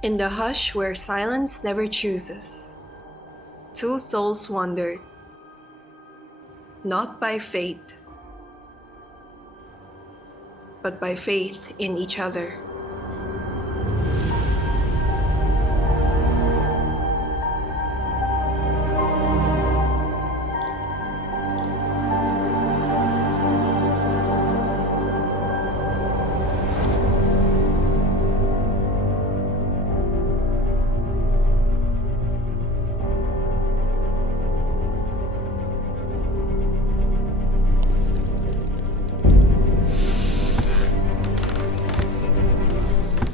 In the hush where silence never chooses, two souls wandered, not by fate, but by faith in each other.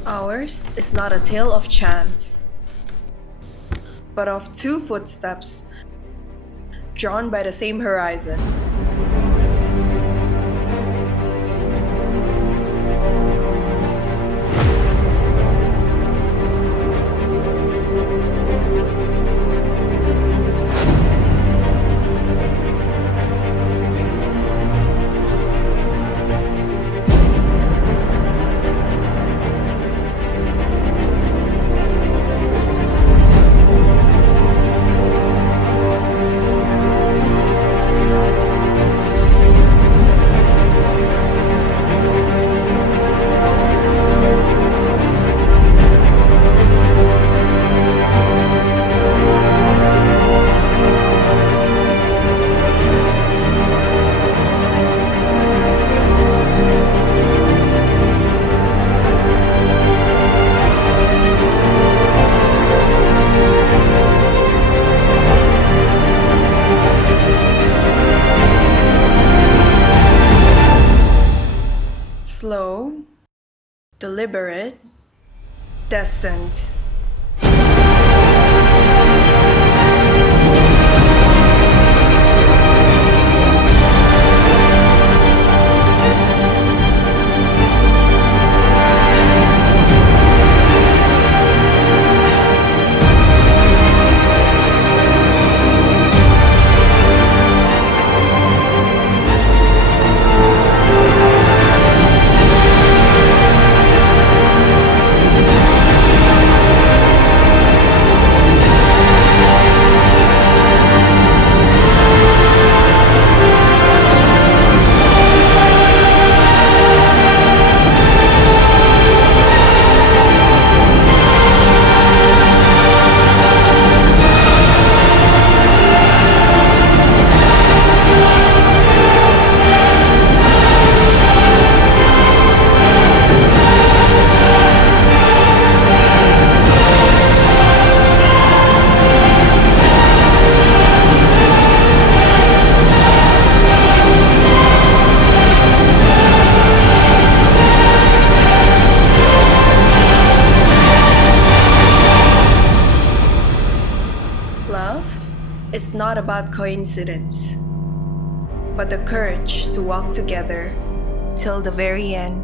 Ours is not a tale of chance, but of two footsteps drawn by the same horizon. Slow, deliberate, destined. Love is not about coincidence, but the courage to walk together till the very end.